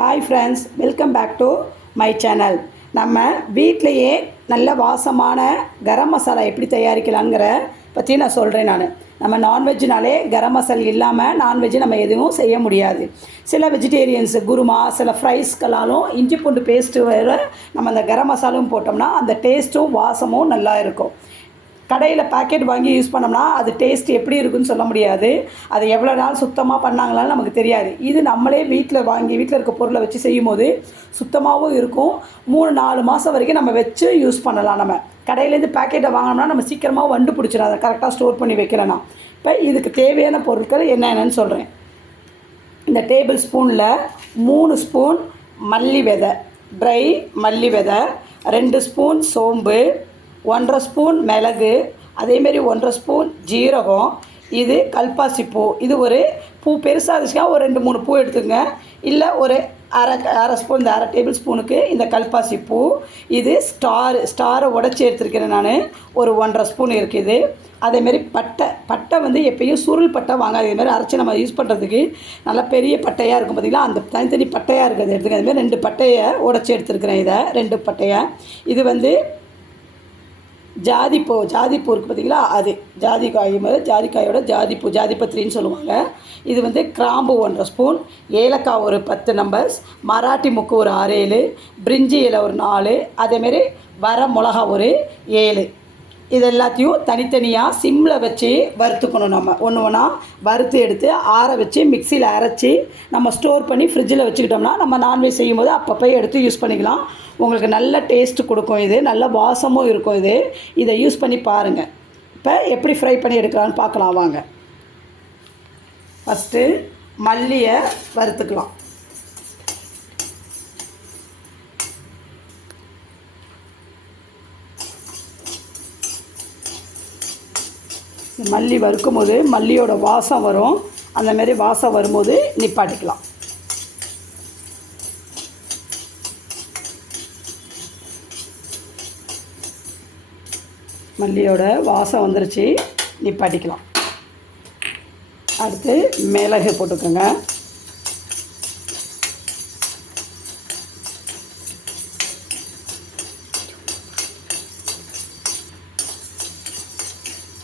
Hi friends, welcome back to my channel. நம்ம வீட்டிலையே நல்ல வாசமான கரம் மசாலா எப்படி தயாரிக்கலாங்கிற பற்றி நான் சொல்கிறேன். நம்ம நான்வெஜ்னாலே கரம் மசாலா இல்லாமல் நான்வெஜ்ஜு நம்ம எதுவும் செய்ய முடியாது. சில வெஜிடேரியன்ஸு குருமா, சில ஃப்ரைஸ்களாலும் இஞ்சி பூண்டு பேஸ்ட்டு வேறு நம்ம அந்த கரம் மசாலும் போட்டோம்னா அந்த டேஸ்ட்டும் வாசமும் நல்லா இருக்கும். கடையில் பேக்கெட் வாங்கி யூஸ் பண்ணோம்னா அது டேஸ்ட் எப்படி இருக்குன்னு சொல்ல முடியாது. அது எவ்வளோ நாள் சுத்தமாக பண்ணாங்களான்னு நமக்கு தெரியாது. இது நம்மளே வீட்டில் இருக்க பொருளை வச்சு செய்யும்போது சுத்தமாகவும் இருக்கும். 3-4 மாதம் வரைக்கும் நம்ம வச்சு யூஸ் பண்ணலாம். நம்ம கடையிலேருந்து பேக்கெட்டை வாங்கினோம்னா நம்ம சீக்கிரமாக வண்டு பிடிச்சிடும், அதை கரெக்டாக ஸ்டோர் பண்ணி வைக்கலன்னா. இப்போ இதுக்கு தேவையான பொருட்கள் என்னென்னு சொல்கிறேன். இந்த டேபிள் ஸ்பூனில் 3 ஸ்பூன் மல்லி விதை, ட்ரை மல்லி விதை, 2 ஸ்பூன் சோம்பு, 1.5 ஸ்பூன் மிளகு, அதேமாரி 1.5 ஸ்பூன் ஜீரகம், இது கல்பாசி பூ. இது ஒரு பூ பெருசாக இருந்துச்சுன்னா ஒரு 2-3 பூ எடுத்துங்க. இல்லை ஒரு அரை ஸ்பூன், இந்த அரை டேபிள் ஸ்பூனுக்கு இந்த கல்பாசி பூ. இது ஸ்டாரை உடச்சி எடுத்துருக்கிறேன் நான், ஒரு 1.5 ஸ்பூன் இருக்குது. அதேமாரி பட்டை வந்து எப்பயும் சுருள் பட்டை வாங்காது. இதுமாதிரி அரைச்சி நம்ம யூஸ் பண்ணுறதுக்கு நல்லா பெரிய பட்டையாக இருக்கும் பார்த்திங்களா, அந்த தனித்தனி பட்டையாக இருக்கிறது எடுத்துக்க. அதுமாதிரி 2 பட்டையை உடச்சி எடுத்துருக்கிறேன். இதை 2 பட்டையை. இது வந்து ஜாதிப்பூ இருக்குது பார்த்திங்களா, அது ஜாதிக்காய் மாதிரி ஜாதிக்காயோட ஜாதிப்பூ, ஜாதிபத்திரின்னு சொல்லுவாங்க. இது வந்து கிராம்பு 1.5 ஸ்பூன், ஏலக்காய் ஒரு 10 நம்பர்ஸ், மராட்டி முக்கு ஒரு 6-7, பிரிஞ்சி இலை ஒரு 4, அதேமாரி வர மிளகா ஒரு 7. இது எல்லாத்தையும் தனித்தனியாக சிம்மில் வச்சு வறுத்துக்கணும். நம்ம ஒன்று ஒன்றா வறுத்து எடுத்து ஆற வச்சு மிக்சியில் அரைச்சி நம்ம ஸ்டோர் பண்ணி ஃப்ரிட்ஜில் வச்சுக்கிட்டோம்னா நம்ம நான்வெஜ் செய்யும்போது அப்பப்போ எடுத்து யூஸ் பண்ணிக்கலாம். உங்களுக்கு நல்ல டேஸ்ட்டு கொடுக்கும். இது நல்ல வாசமும் இருக்கும். இதை யூஸ் பண்ணி பாருங்கள். இப்போ எப்படி ஃப்ரை பண்ணி எடுக்கலான்னு பார்க்கலாம் வாங்க. ஃபஸ்ட்டு மல்லியை வறுத்துக்கலாம். மல்லி வறுக்கும் போது மல்லியோட வாசம் வரும். அந்தமாரி வாசம் வரும்போது நிப்பாட்டிக்கலாம். மல்லியோட வாசம் வந்துருச்சு, நிப்பாட்டிக்கலாம். அடுத்து மிளகு போட்டுக்கோங்க.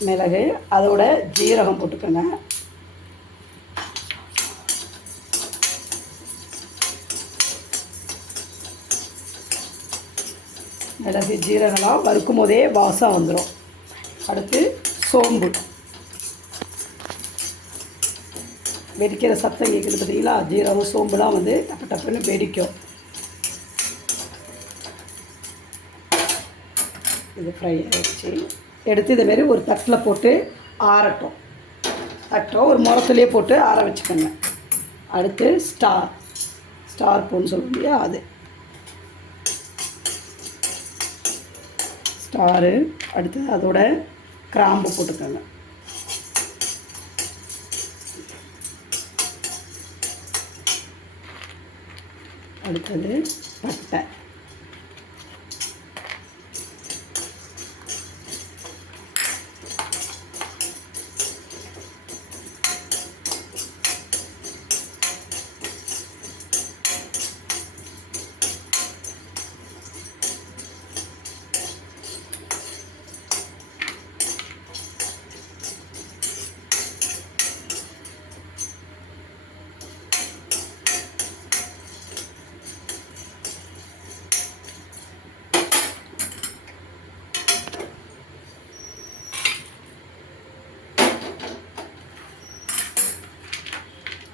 மிளகு, அதோட ஜீரகம் போட்டுக்கோங்க. மிளகு ஜீரகம்லாம் வறுக்கும் போதே வாசம் வந்துடும். அடுத்து சோம்பு. வெடிக்கிற சத்தம் கேட்குது பார்த்தீங்களா, ஜீரகம் சோம்புலாம் வந்து டப்பு டப்புன்னு வெடிக்கும். இது ஃப்ரை ஆகிடுச்சு. எடுத்து இதேமாரி ஒரு தட்டில் போட்டு ஆறட்டும். ஒரு முரத்துலேயே போட்டு ஆற வச்சுக்கோங்க. அடுத்து ஸ்டார் பூன்னு சொல்லுவோம் இல்லையா, அது ஸ்டாரு. அடுத்து அதோட கிராம்பு போட்டுக்கோங்க. அடுத்தது பட்டை.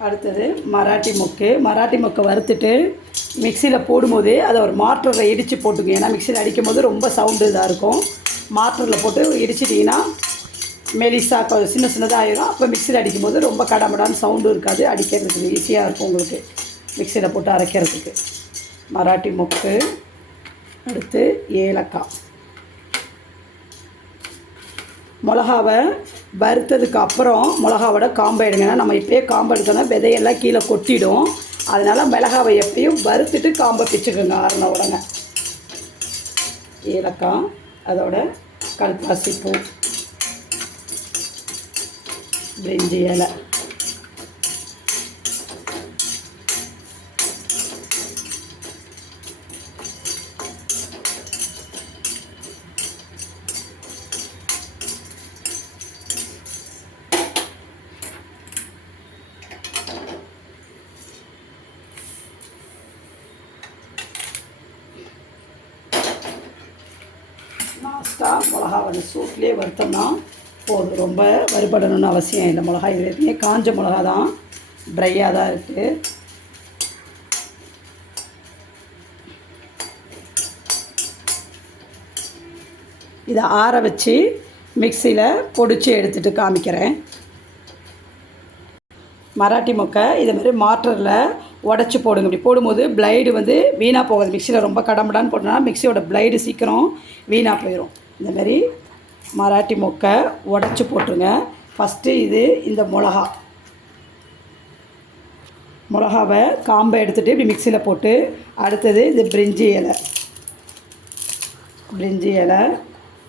அடுத்தது மராட்டி மொக்கை வறுத்துட்டு மிக்சியில் போடும்போது அதை ஒரு மார்ட்டரில் இடித்து போட்டுங்க. ஏன்னா மிக்சியில் அடிக்கும் போது ரொம்ப சவுண்டு இதாக இருக்கும். மார்ட்டரில் போட்டு இடிச்சிட்டிங்கன்னா மெலிசாக சின்னதாக ஆகிடும். அப்போ மிக்சியில் அடிக்கும்போது ரொம்ப கடமடான்னு சவுண்டு இருக்காது, அடிக்கிறதுக்கு ஈஸியாக இருக்கும் உங்களுக்கு மிக்சியில் போட்டு அரைக்கிறதுக்கு. மராட்டி மொக்கு, அடுத்து ஏலக்காய். மிளகாவை வறுத்ததுக்கு அப்புறம் மிளகாவோட காம்பை எடுங்க. நம்ம இப்போயே காம்பை எடுத்தோன்னா விதையெல்லாம் கீழே கொட்டிடும். அதனால் மிளகாவை எப்பயும் வறுத்துட்டு காம்பை பிச்சுக்கோங்க ஆறின உடனே. ஏலக்காய், அதோட கல்பாசி பூ, பிரிஞ்சி இலை, லாஸ்ட்டாக மிளகா வந்து சூட்லேயே வறுத்தோம்னா போதும். ரொம்ப வறுபடணும்னு அவசியம் இல்லை. மிளகா இது எதுவுமே காஞ்ச மிளகா தான், ட்ரையாக தான் இருக்குது. இதை ஆற வச்சு மிக்சியில் பொடிச்சு எடுத்துகிட்டு காமிக்கிறேன். மராட்டி மொக்கை இதை மாதிரி மார்ட்டரில் உடச்சி போடுங்க. இப்படி போடும்போது பிளைடு வந்து வீணாக போகாது. மிக்சியில் ரொம்ப கடம்படான்னு போட்டோம்னா மிக்சியோட பிளைடு சீக்கிரம் வீணாக போயிடும். இந்தமாரி மராட்டி மொக்கை உடச்சி போட்டுருங்க. ஃபஸ்ட்டு இந்த மிளகாவை காம்பை எடுத்துகிட்டு இப்படி மிக்சியில் போட்டு, அடுத்தது இந்த பிரிஞ்சி இலை,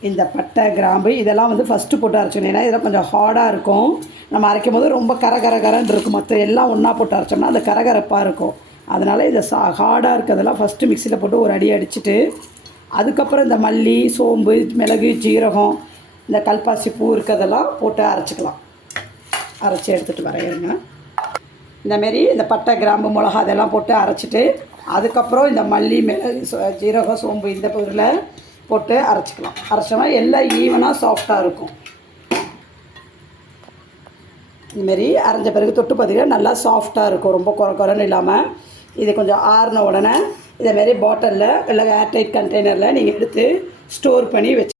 இந்த பட்டை கிராம்பு இதெல்லாம் வந்து ஃபஸ்ட்டு போட்டு அரைச்சிக்கணும். ஏன்னா இதெல்லாம் கொஞ்சம் ஹார்டாக இருக்கும். நம்ம அரைக்கும் போது ரொம்ப கரகரன்னு இருக்கும். மற்ற எல்லாம் ஒன்றா போட்டு அரைச்சோம்னா அந்த கரகரப்பாக இருக்கும். அதனால் இதை ஹார்டாக இருக்கிறதெல்லாம் ஃபஸ்ட்டு மிக்சியில் போட்டு ஒரு அடி அடிச்சுட்டு, அதுக்கப்புறம் இந்த மல்லி, சோம்பு, மிளகு, ஜீரகம், இந்த கல்பாசி பூ இருக்கிறதெல்லாம் போட்டு அரைச்சிக்கலாம். அரைச்சி எடுத்துகிட்டு வரையிருங்க. இந்தமாரி இந்த பட்டை கிராம்பு மிளகா அதெல்லாம் போட்டு அரைச்சிட்டு, அதுக்கப்புறம் இந்த மல்லி, மிளகு, ஜீரகம், சோம்பு இந்த பொருளை போட்டு அரைச்சிக்கலாம். அரைச்சோம்னா எல்லாம் ஈவனாக சாஃப்டாக இருக்கும். இதுமாரி அரைஞ்ச பிறகு தொட்டு பார்த்திங்கன்னா நல்லா சாஃப்டாக இருக்கும். ரொம்ப குறைன்னு இல்லாமல். இது கொஞ்சம் ஆறின உடனே இதேமாரி பாட்டிலில் இல்லை ஏர்டைட் கண்டெய்னரில் நீங்கள் எடுத்து ஸ்டோர் பண்ணி வச்சு